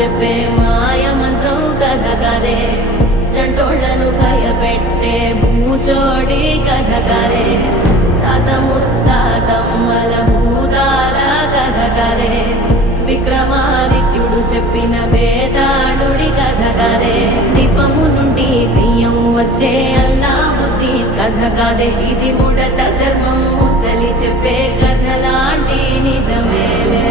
చెప్పే మాయ మంత్రం కథ కదే చంటోళ్లను భయపెట్టే భూచోడి కథ కదే తాత ముత్తాతమ్మల భూతాల కథ కదే విక్రమాదిత్యుడు చెప్పిన వేదాళుడి కథ కదే దీపము నుండి దెయ్యం వచ్చే అల్లావుద్దీన్ కథ కదే ఇది ముడత చర్మం ముసలి చెప్పే కథలాంటి నిజమేలే